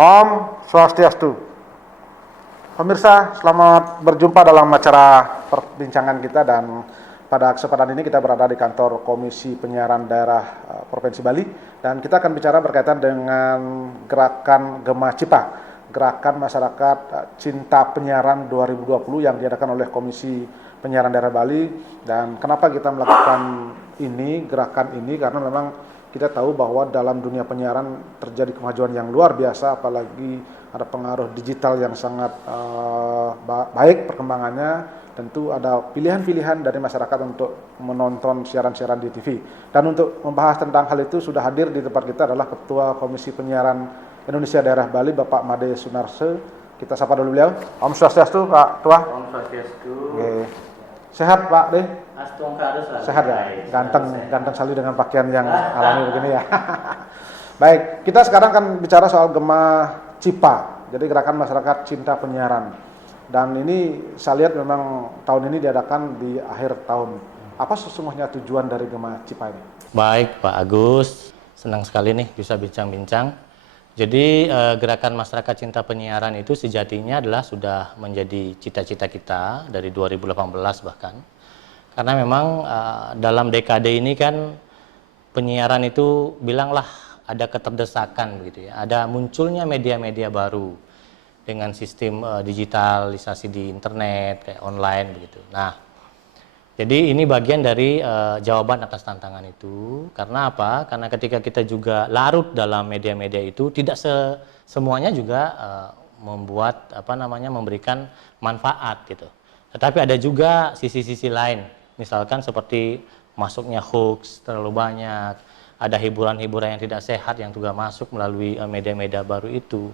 Om Swastiastu. Pemirsa, selamat berjumpa dalam acara perbincangan kita, dan pada kesempatan ini kita berada di kantor Komisi Penyiaran Daerah Provinsi Bali, dan kita akan bicara berkaitan dengan gerakan Gema Cipa, gerakan masyarakat cinta penyiaran 2020 yang diadakan oleh Komisi Penyiaran Daerah Bali. Dan kenapa kita melakukan gerakan ini, karena memang kita tahu bahwa dalam dunia penyiaran terjadi kemajuan yang luar biasa, apalagi ada pengaruh digital yang sangat baik perkembangannya. Tentu ada pilihan-pilihan dari masyarakat untuk menonton siaran-siaran di TV. Dan untuk membahas tentang hal itu sudah hadir di tempat kita adalah Ketua Komisi Penyiaran Indonesia Daerah Bali, Bapak Made Sunarse. Kita sapa dulu beliau. Om Swastiastu, Pak Tua. Om Swastiastu. Oke. Sehat Pak De? Sehat ya? Ganteng sekali dengan pakaian yang alami begini ya. Baik, kita sekarang kan bicara soal Gema Cipa, jadi gerakan masyarakat cinta penyiaran. Dan ini saya lihat memang tahun ini diadakan di akhir tahun. Apa sesungguhnya tujuan dari Gema Cipa ini? Baik Pak Agus, senang sekali nih bisa bincang-bincang. Jadi gerakan masyarakat cinta penyiaran itu sejatinya adalah sudah menjadi cita-cita kita dari 2018 bahkan. Karena memang dalam dekade ini kan penyiaran itu bilanglah ada keterdesakan begitu ya. Ada munculnya media-media baru dengan sistem digitalisasi di internet kayak online begitu. Nah, jadi ini bagian dari jawaban atas tantangan itu. Karena apa? Karena ketika kita juga larut dalam media-media itu, tidak semuanya juga memberikan manfaat gitu. Tetapi ada juga sisi-sisi lain. Misalkan seperti masuknya hoax terlalu banyak, ada hiburan-hiburan yang tidak sehat yang juga masuk melalui media-media baru itu.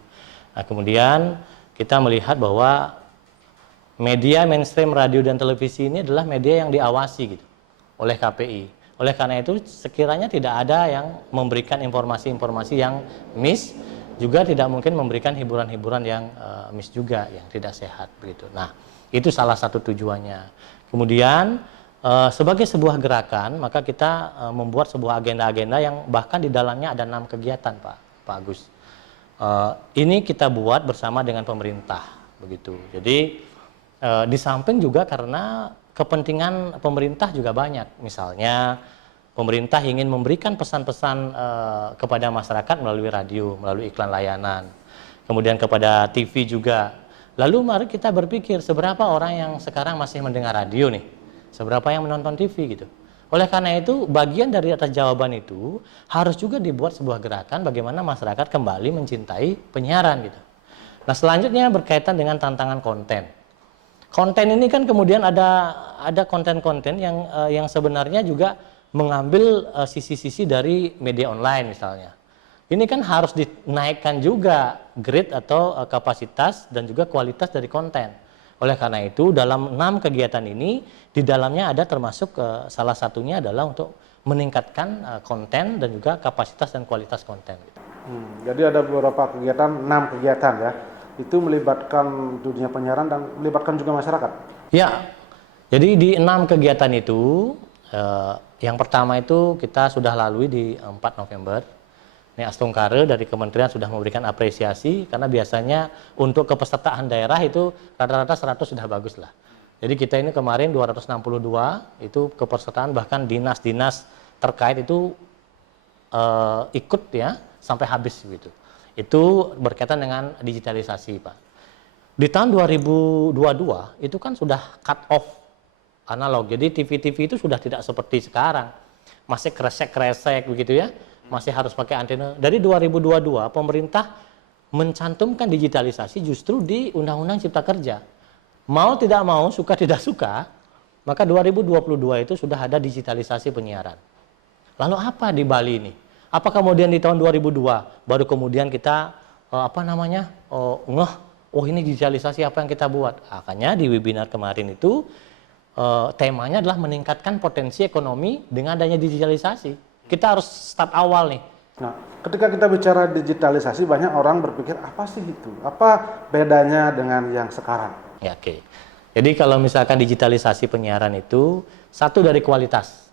Nah, kemudian kita melihat bahwa media mainstream radio dan televisi ini adalah media yang diawasi gitu oleh KPI. Oleh karena itu sekiranya tidak ada yang memberikan informasi-informasi yang miss, juga tidak mungkin memberikan hiburan-hiburan yang miss juga, yang tidak sehat begitu. Nah, itu salah satu tujuannya. Kemudian sebagai sebuah gerakan, maka kita membuat sebuah agenda-agenda yang bahkan di dalamnya ada 6 kegiatan, Pak Agus. Ini kita buat bersama dengan pemerintah begitu. Jadi di samping juga karena kepentingan pemerintah juga banyak. Misalnya pemerintah ingin memberikan pesan-pesan kepada masyarakat melalui radio, melalui iklan layanan. Kemudian kepada TV juga. Lalu mari kita berpikir seberapa orang yang sekarang masih mendengar radio nih, seberapa yang menonton TV gitu. Oleh karena itu bagian dari atas jawaban itu harus juga dibuat sebuah gerakan bagaimana masyarakat kembali mencintai penyiaran gitu. Nah, selanjutnya berkaitan dengan tantangan konten. Konten ini kan kemudian ada konten-konten yang sebenarnya juga mengambil sisi-sisi dari media online misalnya. Ini kan harus dinaikkan juga grade atau kapasitas dan juga kualitas dari konten. Oleh karena itu dalam 6 kegiatan ini di dalamnya ada termasuk salah satunya adalah untuk meningkatkan konten dan juga kapasitas dan kualitas konten. Jadi ada beberapa kegiatan, 6 kegiatan ya. Itu melibatkan dunia penyiaran dan melibatkan juga masyarakat. Ya, jadi di 6 kegiatan itu, yang pertama itu kita sudah lalui di 4 November. Ini Astungkare dari kementerian sudah memberikan apresiasi, karena biasanya untuk kepesertaan daerah itu rata-rata 100 sudah bagus lah. Jadi kita ini kemarin 262, itu kepesertaan bahkan dinas-dinas terkait itu ikut ya sampai habis gitu. Itu berkaitan dengan digitalisasi, Pak. Di tahun 2022 itu kan sudah cut off analog. Jadi TV-TV itu sudah tidak seperti sekarang. Masih kresek-kresek begitu ya. Masih harus pakai antena. Dari 2022 pemerintah mencantumkan digitalisasi justru di Undang-Undang Cipta Kerja. Mau tidak mau, suka tidak suka, maka 2022 itu sudah ada digitalisasi penyiaran. Lalu apa di Bali ini? Apa kemudian di tahun 2002 baru kemudian kita ini digitalisasi apa yang kita buat? Makanya di webinar kemarin itu temanya adalah meningkatkan potensi ekonomi dengan adanya digitalisasi. Kita harus start awal nih. Nah, ketika kita bicara digitalisasi banyak orang berpikir apa sih itu? Apa bedanya dengan yang sekarang? Ya, oke. Jadi kalau misalkan digitalisasi penyiaran itu satu dari kualitas.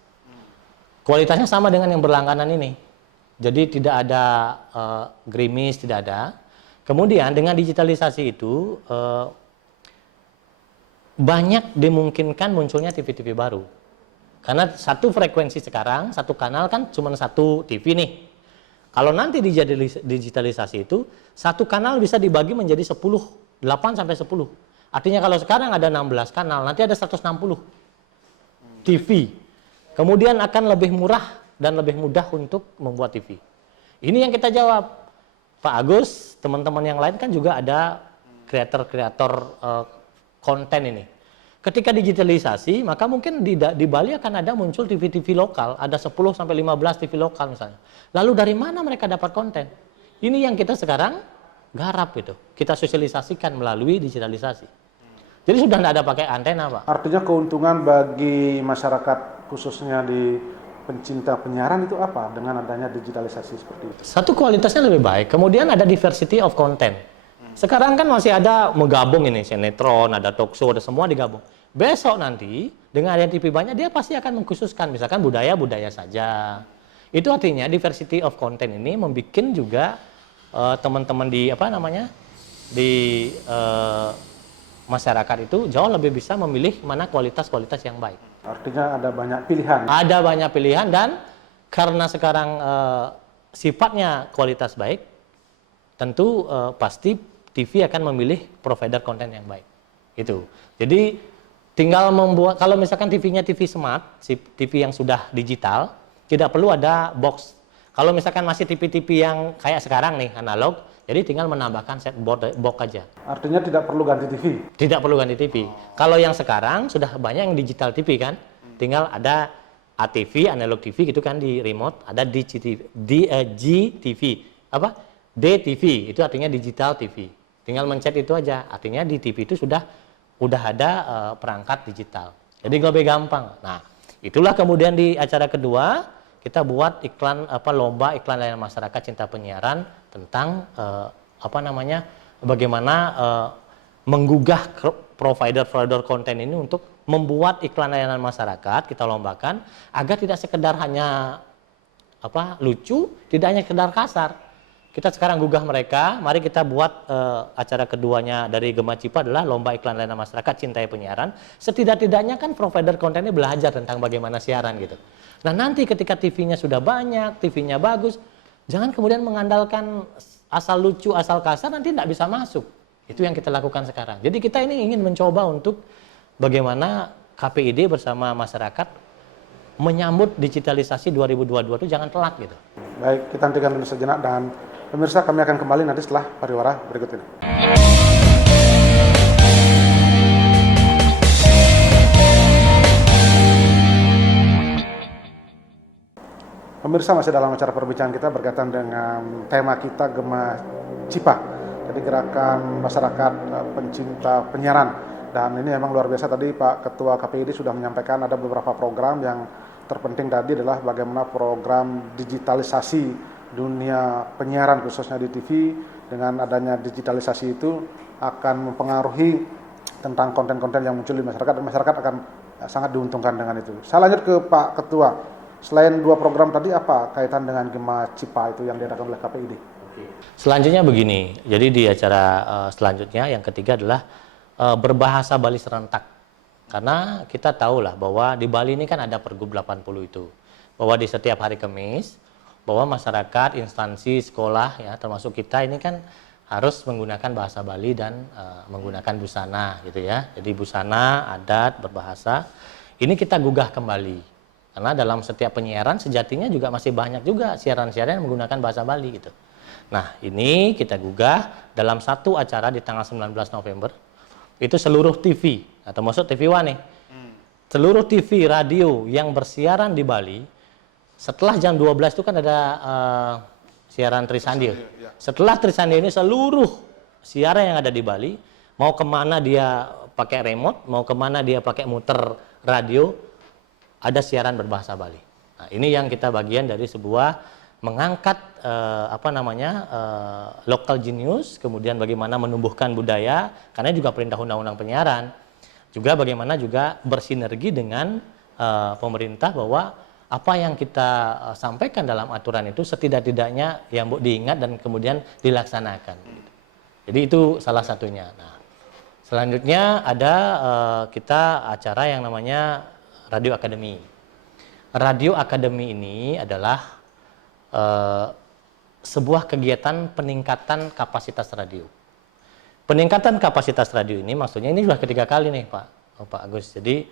Kualitasnya sama dengan yang berlangganan ini. Jadi tidak ada gerimis, tidak ada. Kemudian dengan digitalisasi itu banyak dimungkinkan munculnya TV-TV baru. Karena satu frekuensi sekarang, satu kanal kan cuma satu TV nih. Kalau nanti digitalisasi itu, satu kanal bisa dibagi menjadi 10, 8 sampai 10. Artinya kalau sekarang ada 16 kanal, nanti ada 160 TV. Kemudian akan lebih murah dan lebih mudah untuk membuat TV. Ini yang kita jawab. Pak Agus, teman-teman yang lain kan juga ada kreator-kreator konten ini. Ketika digitalisasi, maka mungkin di Bali akan ada muncul TV-TV lokal, ada 10 sampai 15 TV lokal misalnya. Lalu dari mana mereka dapat konten? Ini yang kita sekarang garap gitu. Kita sosialisasikan melalui digitalisasi. Jadi sudah tidak ada pakai antena, Pak. Artinya keuntungan bagi masyarakat khususnya di pencinta penyiaran itu apa dengan adanya digitalisasi seperti itu? Satu, kualitasnya lebih baik. Kemudian ada diversity of content. Sekarang kan masih ada menggabung ini, sinetron, ada talk show, ada semua digabung. Besok nanti dengan ada TV banyak, dia pasti akan mengkhususkan misalkan budaya saja. Itu artinya diversity of content ini membuat juga teman-teman di masyarakat itu jauh lebih bisa memilih mana kualitas-kualitas yang baik. Artinya ada banyak pilihan. Ada banyak pilihan dan karena sekarang sifatnya kualitas baik, tentu pasti TV akan memilih provider konten yang baik. Itu. Jadi tinggal membuat, kalau misalkan TV-nya TV smart, TV yang sudah digital, tidak perlu ada box. Kalau misalkan masih TV-TV yang kayak sekarang nih, analog, jadi tinggal menambahkan set box aja. Artinya tidak perlu ganti TV? Tidak perlu ganti TV. Kalau yang sekarang sudah banyak yang digital TV kan, tinggal ada ATV, analog TV gitu kan di remote, ada GTV, DTV, itu artinya digital TV. Tinggal mencet itu aja, artinya di TV itu sudah ada perangkat digital. Jadi lebih gampang. Nah, itulah kemudian di acara kedua kita buat iklan lomba iklan layanan masyarakat cinta penyiaran tentang bagaimana menggugah provider konten ini untuk membuat iklan layanan masyarakat, kita lombakan agar tidak sekedar hanya lucu, tidak hanya sekedar kasar. Kita sekarang gugah mereka, mari kita buat acara keduanya dari Gema Cipa adalah lomba iklan layanan masyarakat cintai penyiaran. Setidak-tidaknya kan provider kontennya belajar tentang bagaimana siaran gitu. Nah nanti ketika TV-nya sudah banyak, TV-nya bagus, jangan kemudian mengandalkan asal lucu, asal kasar, nanti tidak bisa masuk. Itu yang kita lakukan sekarang. Jadi kita ini ingin mencoba untuk bagaimana KPID bersama masyarakat menyambut digitalisasi 2022 itu jangan telat gitu. Baik, kita hentikan dulu sejenak dan pemirsa kami akan kembali nanti setelah pariwara berikut ini. Pemirsa, masih dalam acara perbincangan kita berkaitan dengan tema kita Gema Cipa. Jadi gerakan masyarakat pencinta penyiaran. Dan ini memang luar biasa, tadi Pak Ketua KPID sudah menyampaikan ada beberapa program yang terpenting tadi adalah bagaimana program digitalisasi dunia penyiaran khususnya di TV. Dengan adanya digitalisasi itu akan mempengaruhi tentang konten-konten yang muncul di masyarakat dan masyarakat akan sangat diuntungkan dengan itu. Saya lanjut ke Pak Ketua. Selain dua program tadi, apa kaitan dengan Gema Cipa itu yang diadakan oleh KPID? Selanjutnya begini, jadi di acara selanjutnya yang ketiga adalah berbahasa Bali serentak. Karena kita tahu lah bahwa di Bali ini kan ada Pergub 80 itu. Bahwa di setiap hari Kamis, bahwa masyarakat, instansi, sekolah, ya termasuk kita ini kan harus menggunakan bahasa Bali dan menggunakan busana gitu ya. Jadi busana, adat, berbahasa, ini kita gugah kembali. Karena dalam setiap penyiaran sejatinya juga masih banyak juga siaran-siaran yang menggunakan bahasa Bali gitu. Nah ini kita gugah dalam satu acara di tanggal 19 November. Itu seluruh TV, atau maksud TV One nih, seluruh TV, radio yang bersiaran di Bali, setelah jam 12 itu kan ada siaran Trisandi. Setelah Trisandi ini seluruh siaran yang ada di Bali, mau kemana dia pakai remote, mau kemana dia pakai muter radio, ada siaran berbahasa Bali. Nah, ini yang kita bagian dari sebuah mengangkat local genius, kemudian bagaimana menumbuhkan budaya, karena juga perintah undang-undang penyiaran, juga bagaimana juga bersinergi dengan pemerintah bahwa apa yang kita sampaikan dalam aturan itu setidak-tidaknya yang diingat dan kemudian dilaksanakan. Jadi itu salah satunya. Nah, selanjutnya ada kita acara yang namanya Radio Academy. Radio Academy ini adalah sebuah kegiatan peningkatan kapasitas radio. Peningkatan kapasitas radio ini maksudnya ini sudah ketiga kali nih Pak Agus. Jadi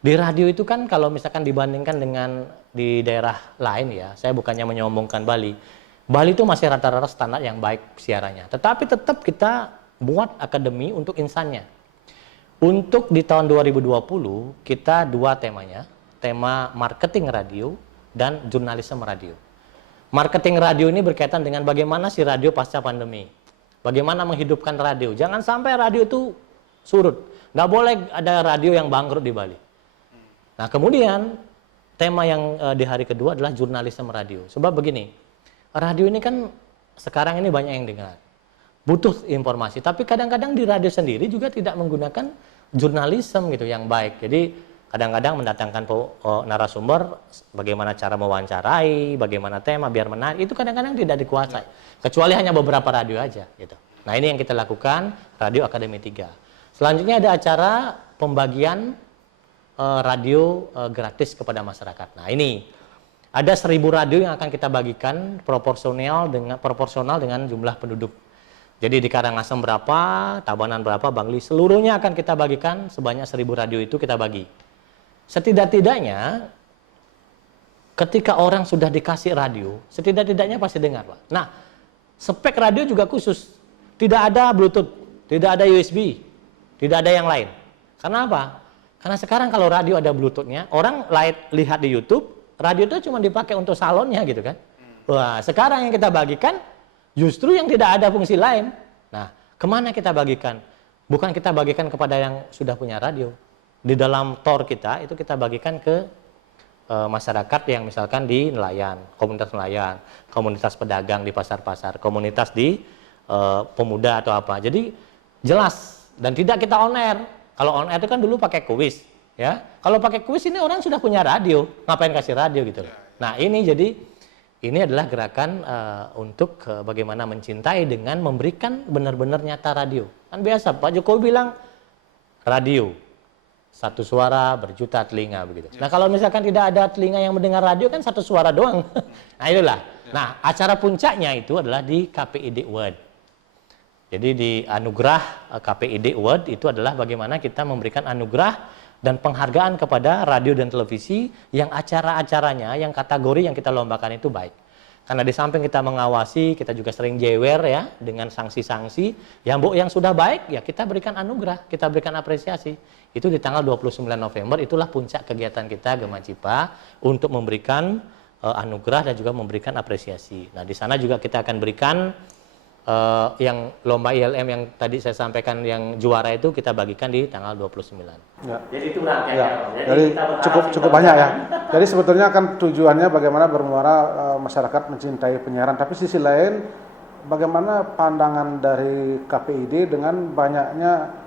di radio itu kan kalau misalkan dibandingkan dengan di daerah lain ya, saya bukannya menyombongkan Bali. Bali itu masih rata-rata standar yang baik siarannya. Tetapi tetap kita buat akademi untuk insannya. Untuk di tahun 2020 kita dua temanya, tema marketing radio dan jurnalisme radio. Marketing radio ini berkaitan dengan bagaimana si radio pasca pandemi. Bagaimana menghidupkan radio. Jangan sampai radio itu surut. Nggak boleh ada radio yang bangkrut di Bali. Nah kemudian tema yang di hari kedua adalah jurnalisme radio. Sebab begini, radio ini kan sekarang ini banyak yang dengar. Butuh informasi, tapi kadang-kadang di radio sendiri juga tidak menggunakan jurnalisme gitu yang baik. Jadi kadang-kadang mendatangkan narasumber, bagaimana cara mewawancarai, bagaimana tema biar menarik, itu kadang-kadang tidak dikuasai. Kecuali hanya beberapa radio aja gitu. Nah ini yang kita lakukan, Radio Academy 3. Selanjutnya ada acara pembagian radio gratis kepada masyarakat. Nah ini ada 1.000 radio yang akan kita bagikan proporsional dengan jumlah penduduk. Jadi di Karangasem berapa, Tabanan berapa, Bangli, seluruhnya akan kita bagikan sebanyak 1.000 radio itu kita bagi. Setidak-tidaknya ketika orang sudah dikasih radio, setidak-tidaknya pasti dengar Pak. Nah spek radio juga khusus, tidak ada Bluetooth, tidak ada USB, tidak ada yang lain. Karena apa? Karena sekarang kalau radio ada Bluetooth-nya, orang lihat di YouTube, radio itu cuma dipakai untuk salonnya gitu kan. Wah, sekarang yang kita bagikan justru yang tidak ada fungsi lain. Nah, kemana kita bagikan? Bukan kita bagikan kepada yang sudah punya radio. Di dalam tor kita, itu kita bagikan ke masyarakat yang misalkan di nelayan, komunitas pedagang di pasar-pasar, komunitas di pemuda atau apa. Jadi jelas dan tidak kita on air. Kalau on air itu kan dulu pakai kuis, ya. Kalau pakai kuis ini orang sudah punya radio, ngapain kasih radio gitu loh. Nah ini jadi ini adalah gerakan untuk bagaimana mencintai dengan memberikan benar-benar nyata radio. Kan biasa Pak Jokowi bilang radio satu suara berjuta telinga begitu. Nah kalau misalkan tidak ada telinga yang mendengar radio kan satu suara doang. Nah itulah. Nah acara puncaknya itu adalah di KPID Award. Jadi di anugerah KPID Award itu adalah bagaimana kita memberikan anugerah dan penghargaan kepada radio dan televisi yang acara-acaranya, yang kategori yang kita lombakan itu baik. Karena di samping kita mengawasi, kita juga sering jewer ya dengan sanksi-sanksi. Yang sudah baik ya kita berikan anugerah, kita berikan apresiasi. Itu di tanggal 29 November itulah puncak kegiatan kita Gema Cipa untuk memberikan anugerah dan juga memberikan apresiasi. Nah di sana juga kita akan berikan yang lomba ILM yang tadi saya sampaikan yang juara itu kita bagikan di tanggal 29. Ya. Jadi itu rangkaiannya. Ya. Jadi cukup banyak ya. Jadi sebetulnya kan tujuannya bagaimana bermuara masyarakat mencintai penyiaran. Tapi sisi lain bagaimana pandangan dari KPID dengan banyaknya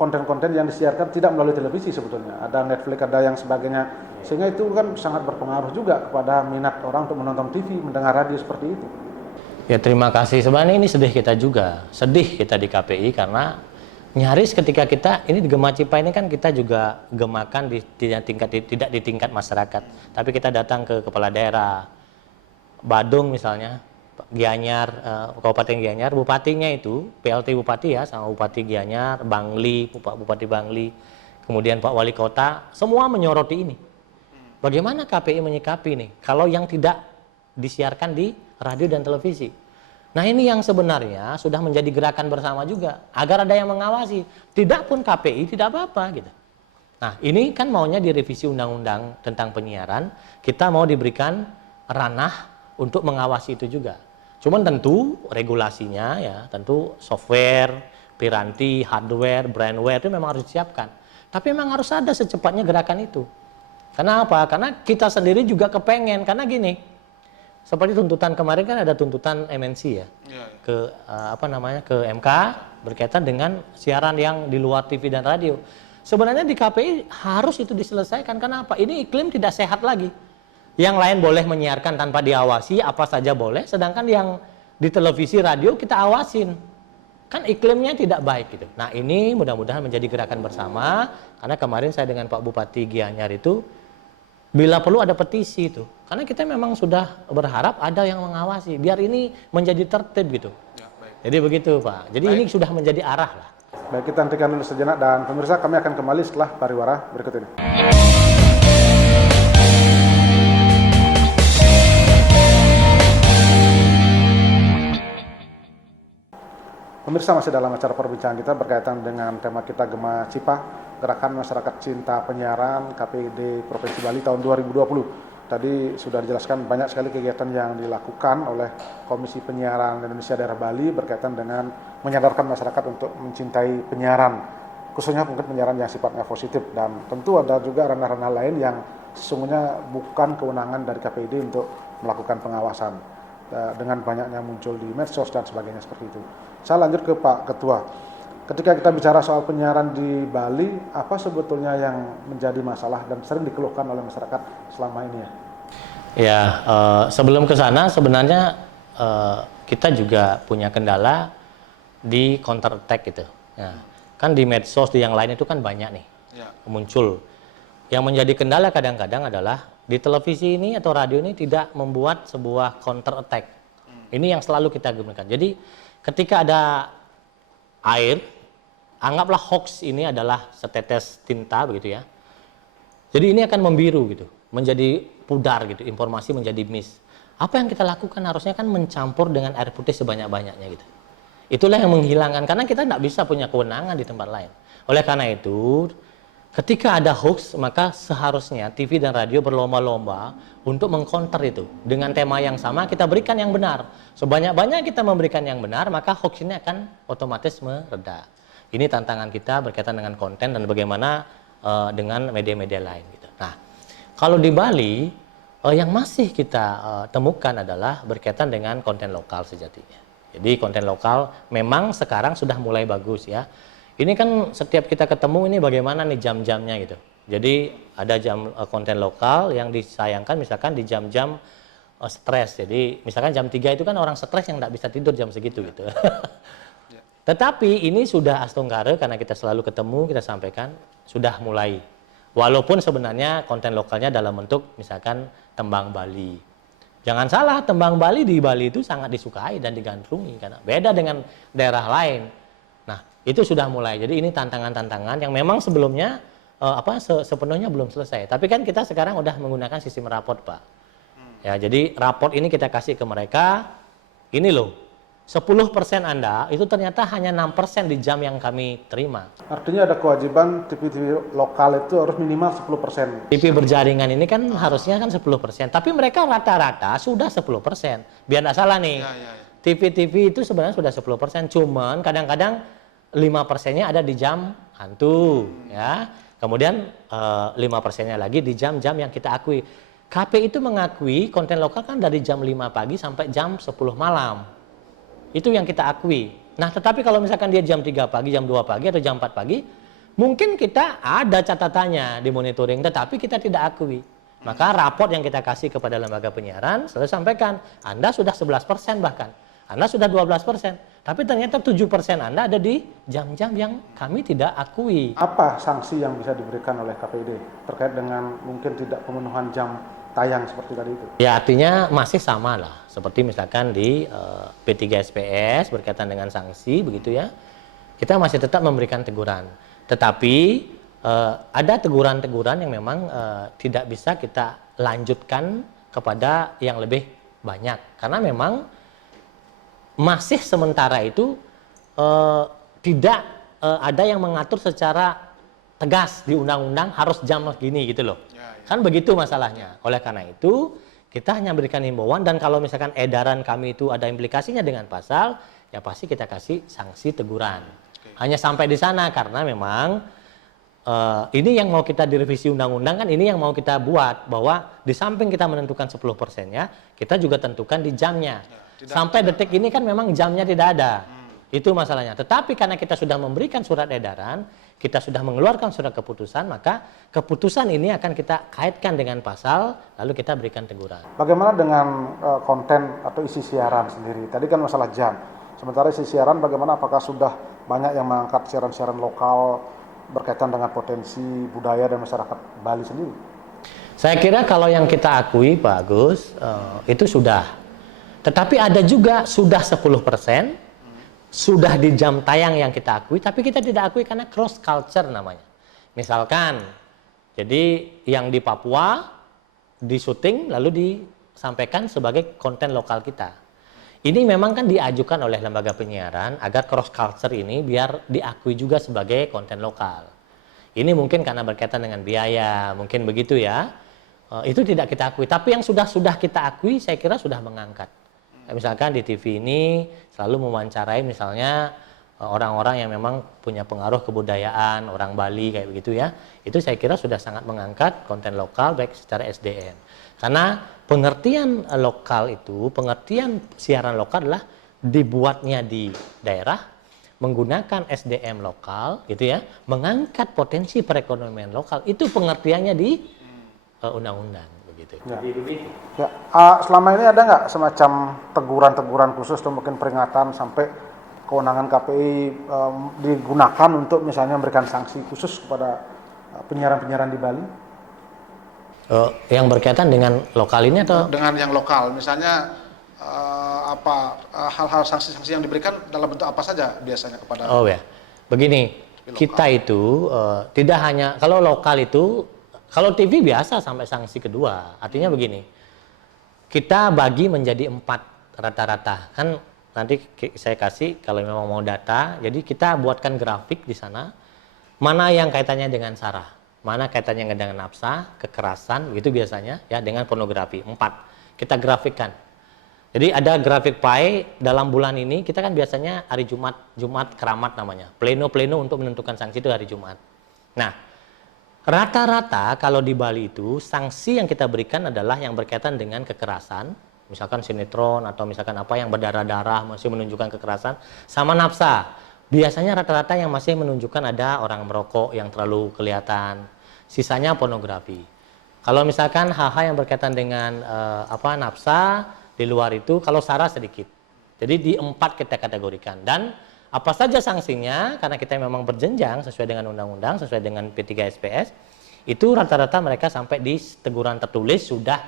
konten-konten yang disiarkan tidak melalui televisi sebetulnya. Ada Netflix, ada yang sebagainya. Sehingga itu kan sangat berpengaruh juga kepada minat orang untuk menonton TV, mendengar radio seperti itu. Ya terima kasih. Sebenarnya ini sedih kita juga. Sedih kita di KPI karena nyaris ketika kita, ini di Gema Cipa ini kan kita juga gemakan tidak di tingkat masyarakat. Tapi kita datang ke kepala daerah, Badung misalnya, Gianyar, Kabupaten Gianyar, bupatinya itu, PLT Bupati ya, sama Bupati Gianyar, Bangli, Bupati Bangli, kemudian Pak Wali Kota, semua menyoroti ini. Bagaimana KPI menyikapi nih, kalau yang tidak disiarkan di radio dan televisi. Nah ini yang sebenarnya sudah menjadi gerakan bersama juga, agar ada yang mengawasi. Tidak pun KPI, tidak apa-apa gitu. Nah ini kan maunya direvisi undang-undang tentang penyiaran, kita mau diberikan ranah untuk mengawasi itu juga. Cuman tentu regulasinya ya, tentu software, piranti, hardware, brandware itu memang harus disiapkan. Tapi memang harus ada secepatnya gerakan itu. Karena apa? Karena kita sendiri juga kepengen, karena gini, seperti tuntutan kemarin kan ada tuntutan MNC ya, ke ke MK berkaitan dengan siaran yang di luar TV dan radio. Sebenarnya di KPI harus itu diselesaikan. Kenapa? Ini iklim tidak sehat lagi. Yang lain boleh menyiarkan tanpa diawasi, apa saja boleh. Sedangkan yang di televisi, radio kita awasin. kan iklimnya tidak baik gitu. Nah ini mudah-mudahan menjadi gerakan bersama, karena kemarin saya dengan Pak Bupati Gianyar itu, bila perlu ada petisi itu, karena kita memang sudah berharap ada yang mengawasi, biar ini menjadi tertib gitu. Ya, baik. Jadi begitu Pak, jadi ini sudah menjadi arah lah. Baik, kita hentikan dulu sejenak dan pemirsa kami akan kembali setelah pariwara berikut ini. Pemirsa, masih dalam acara perbincangan kita berkaitan dengan tema kita Gema Cipa, Gerakan Masyarakat Cinta Penyiaran KPID Provinsi Bali tahun 2020. Tadi sudah dijelaskan banyak sekali kegiatan yang dilakukan oleh Komisi Penyiaran Indonesia Daerah Bali berkaitan dengan menyadarkan masyarakat untuk mencintai penyiaran, khususnya mungkin penyiaran yang sifatnya positif, dan tentu ada juga ranah-ranah lain yang sesungguhnya bukan kewenangan dari KPID untuk melakukan pengawasan dengan banyaknya muncul di medsos dan sebagainya seperti itu. Saya lanjut ke Pak Ketua. Ketika kita bicara soal penyiaran di Bali, apa sebetulnya yang menjadi masalah dan sering dikeluhkan oleh masyarakat selama ini ya? Ya, sebelum ke sana sebenarnya kita juga punya kendala di counter attack gitu. Ya, kan di medsos di yang lain itu kan banyak nih muncul. Yang menjadi kendala kadang-kadang adalah di televisi ini atau radio ini tidak membuat sebuah counter attack. Ini yang selalu kita gunakan. Jadi ketika ada air, anggaplah hoax ini adalah setetes tinta begitu ya. Jadi ini akan membiru gitu, menjadi pudar gitu, informasi menjadi miss. Apa yang kita lakukan harusnya kan mencampur dengan air putih sebanyak-banyaknya gitu. Itulah yang menghilangkan, karena kita tidak bisa punya kewenangan di tempat lain. Oleh karena itu, ketika ada hoax, maka seharusnya TV dan radio berlomba-lomba untuk mengcounter itu. Dengan tema yang sama, kita berikan yang benar. Sebanyak-banyak kita memberikan yang benar, maka hoax ini akan otomatis mereda. Ini tantangan kita berkaitan dengan konten dan bagaimana dengan media-media lain. Gitu. Nah, kalau di Bali, yang masih kita temukan adalah berkaitan dengan konten lokal sejatinya. Jadi konten lokal memang sekarang sudah mulai bagus ya. Ini kan setiap kita ketemu ini bagaimana nih jam-jamnya gitu. Jadi ada jam konten lokal yang disayangkan misalkan di jam-jam stres. Jadi misalkan jam 3 itu kan orang stres yang tidak bisa tidur jam segitu gitu. Tetapi ini sudah astunggara karena kita selalu ketemu, kita sampaikan, sudah mulai. Walaupun sebenarnya konten lokalnya dalam bentuk misalkan tembang Bali. Jangan salah, tembang Bali di Bali itu sangat disukai dan digandrungi karena beda dengan daerah lain. Nah, itu sudah mulai. Jadi ini tantangan-tantangan yang memang sebelumnya sepenuhnya belum selesai. Tapi kan kita sekarang udah menggunakan sistem raport, Pak. Ya, jadi raport ini kita kasih ke mereka. Ini loh, 10% Anda itu ternyata hanya 6% di jam yang kami terima. Artinya ada kewajiban TV-TV lokal itu harus minimal 10%. TV berjaringan ini kan harusnya kan 10%, tapi mereka rata-rata sudah 10%. Biar nggak salah nih, TV-TV itu sebenarnya sudah 10%, cuman kadang-kadang 5%-nya ada di jam hantu, ya. Kemudian 5%-nya lagi di jam-jam yang kita akui. KP itu mengakui konten lokal kan dari jam 5 pagi sampai jam 10 malam. Itu yang kita akui. Nah, tetapi kalau misalkan dia jam 3 pagi, jam 2 pagi, atau jam 4 pagi, mungkin kita ada catatannya di monitoring, tetapi kita tidak akui. Maka raport yang kita kasih kepada lembaga penyiaran, selalu sampaikan, Anda sudah 11% bahkan. Anda sudah 12%. Tapi ternyata 7% Anda ada di jam-jam yang kami tidak akui. Apa sanksi yang bisa diberikan oleh KPID terkait dengan mungkin tidak pemenuhan jam tayang seperti tadi itu? Ya artinya masih sama lah, seperti misalkan di P3SPS berkaitan dengan sanksi begitu ya, kita masih tetap memberikan teguran. Tetapi ada teguran-teguran yang memang tidak bisa kita lanjutkan kepada yang lebih banyak, karena memang masih sementara itu tidak ada yang mengatur secara tegas di undang-undang harus jam segini gitu loh. Kan begitu masalahnya. Oleh karena itu kita hanya berikan himbauan, dan kalau misalkan edaran kami itu ada implikasinya dengan pasal, ya pasti kita kasih sanksi teguran. Hanya sampai di sana, karena memang ini yang mau kita direvisi undang-undang kan, ini yang mau kita buat, bahwa di samping kita menentukan 10%-nya, kita juga tentukan di jamnya. Sampai detik ini kan memang jamnya tidak ada. Itu masalahnya. Tetapi karena kita sudah memberikan surat edaran, kita sudah mengeluarkan surat keputusan, maka keputusan ini akan kita kaitkan dengan pasal, lalu kita berikan teguran. Bagaimana dengan konten atau isi siaran sendiri? Tadi kan masalah jam. Sementara isi siaran bagaimana, apakah sudah banyak yang mengangkat siaran-siaran lokal berkaitan dengan potensi budaya dan masyarakat Bali sendiri? Saya kira kalau yang kita akui Pak Agus, itu sudah. Tetapi ada juga sudah 10%, sudah di jam tayang yang kita akui, tapi kita tidak akui karena cross culture namanya. Misalkan, jadi yang di Papua di syuting lalu disampaikan sebagai konten lokal kita. Ini memang kan diajukan oleh lembaga penyiaran agar cross culture ini biar diakui juga sebagai konten lokal. Ini mungkin karena berkaitan dengan biaya, mungkin begitu ya. Itu tidak kita akui. Tapi yang sudah kita akui, saya kira sudah mengangkat. Misalkan di TV ini selalu mewawancarai misalnya orang-orang yang memang punya pengaruh kebudayaan, orang Bali kayak begitu ya. Itu saya kira sudah sangat mengangkat konten lokal baik secara SDM. Karena pengertian lokal itu, pengertian siaran lokal adalah dibuatnya di daerah, menggunakan SDM lokal gitu ya, mengangkat potensi perekonomian lokal. Itu pengertiannya di undang-undang. Ya. Ya. Selama ini ada nggak semacam teguran-teguran khusus atau mungkin peringatan sampai kewenangan KPI digunakan untuk misalnya memberikan sanksi khusus kepada penyiaran-penyiaran di Bali? Yang berkaitan dengan lokal ini atau? Dengan yang lokal, misalnya hal-hal sanksi-sanksi yang diberikan dalam bentuk apa saja biasanya kepada? Oh ya, begini, kita itu tidak hanya kalau lokal itu. Kalau TV biasa sampai sanksi kedua, artinya begini, kita bagi menjadi 4 rata-rata. Kan nanti saya kasih kalau memang mau data, jadi kita buatkan grafik di sana, mana yang kaitannya dengan SARA, mana kaitannya dengan nafsa, kekerasan, gitu biasanya, ya dengan pornografi, 4. Kita grafikkan. Jadi ada grafik pie dalam bulan ini, kita kan biasanya hari Jumat keramat namanya, pleno untuk menentukan sanksi itu hari Jumat. Nah, rata-rata kalau di Bali itu sanksi yang kita berikan adalah yang berkaitan dengan kekerasan, misalkan sinetron atau misalkan apa yang berdarah-darah masih menunjukkan kekerasan, sama nafsa. Biasanya rata-rata yang masih menunjukkan ada orang merokok yang terlalu kelihatan, sisanya pornografi. Kalau misalkan hal-hal yang berkaitan dengan nafsa di luar itu, kalau SARA sedikit. Jadi di 4 kita kategorikan dan apa saja sanksinya, karena kita memang berjenjang sesuai dengan undang-undang, sesuai dengan P3SPS, itu rata-rata mereka sampai di teguran tertulis sudah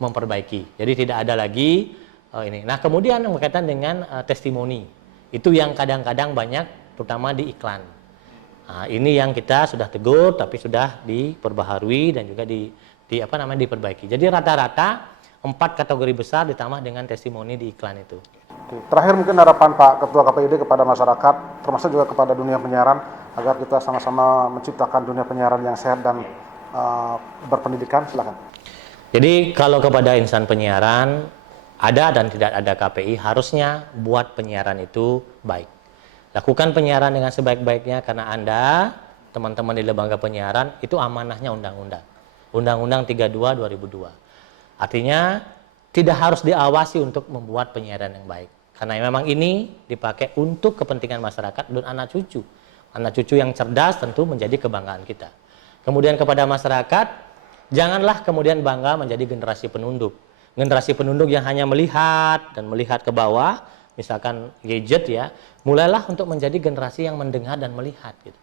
memperbaiki. Jadi tidak ada lagi ini. Nah kemudian yang berkaitan dengan testimoni, itu yang kadang-kadang banyak, terutama di iklan. Nah, ini yang kita sudah tegur, tapi sudah diperbaharui dan juga diperbaiki. Jadi rata-rata 4 kategori besar ditambah dengan testimoni di iklan itu. Terakhir mungkin harapan Pak Ketua KPID kepada masyarakat, termasuk juga kepada dunia penyiaran, agar kita sama-sama menciptakan dunia penyiaran yang sehat dan berpendidikan, silakan. Jadi kalau kepada insan penyiaran, ada dan tidak ada KPI, harusnya buat penyiaran itu baik. Lakukan penyiaran dengan sebaik-baiknya karena Anda, teman-teman di lembaga penyiaran, itu amanahnya undang-undang. Undang-undang 32 2002. Artinya tidak harus diawasi untuk membuat penyiaran yang baik. Karena memang ini dipakai untuk kepentingan masyarakat dan anak cucu. Anak cucu yang cerdas tentu menjadi kebanggaan kita. Kemudian kepada masyarakat, janganlah kemudian bangga menjadi generasi penunduk. Generasi penunduk yang hanya melihat dan melihat ke bawah, misalkan gadget ya, mulailah untuk menjadi generasi yang mendengar dan melihat. Gitu.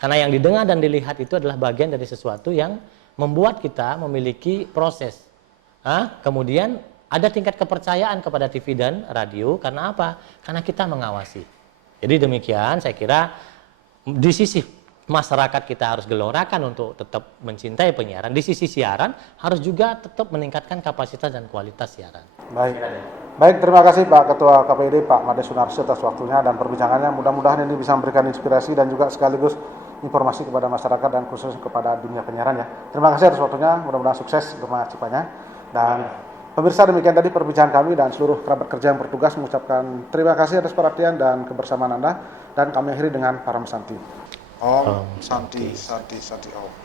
Karena yang didengar dan dilihat itu adalah bagian dari sesuatu yang membuat kita memiliki proses. Kemudian ada tingkat kepercayaan kepada TV dan radio, karena apa? Karena kita mengawasi. Jadi demikian saya kira di sisi masyarakat kita harus gelorakan untuk tetap mencintai penyiaran. Di sisi siaran harus juga tetap meningkatkan kapasitas dan kualitas siaran. Baik, terima kasih Pak Ketua KPID Pak Made Sunarso atas waktunya dan perbincangannya. Mudah-mudahan ini bisa memberikan inspirasi dan juga sekaligus informasi kepada masyarakat dan khusus kepada dunia penyiaran ya. Terima kasih atas waktunya, mudah-mudahan sukses untuk mengacipanya. Dan pemirsa, demikian tadi perbincangan kami dan seluruh kerabat kerja yang bertugas mengucapkan terima kasih atas perhatian dan kebersamaan Anda, dan kami akhiri dengan Param Santi. Om Santi Santi Santi Om.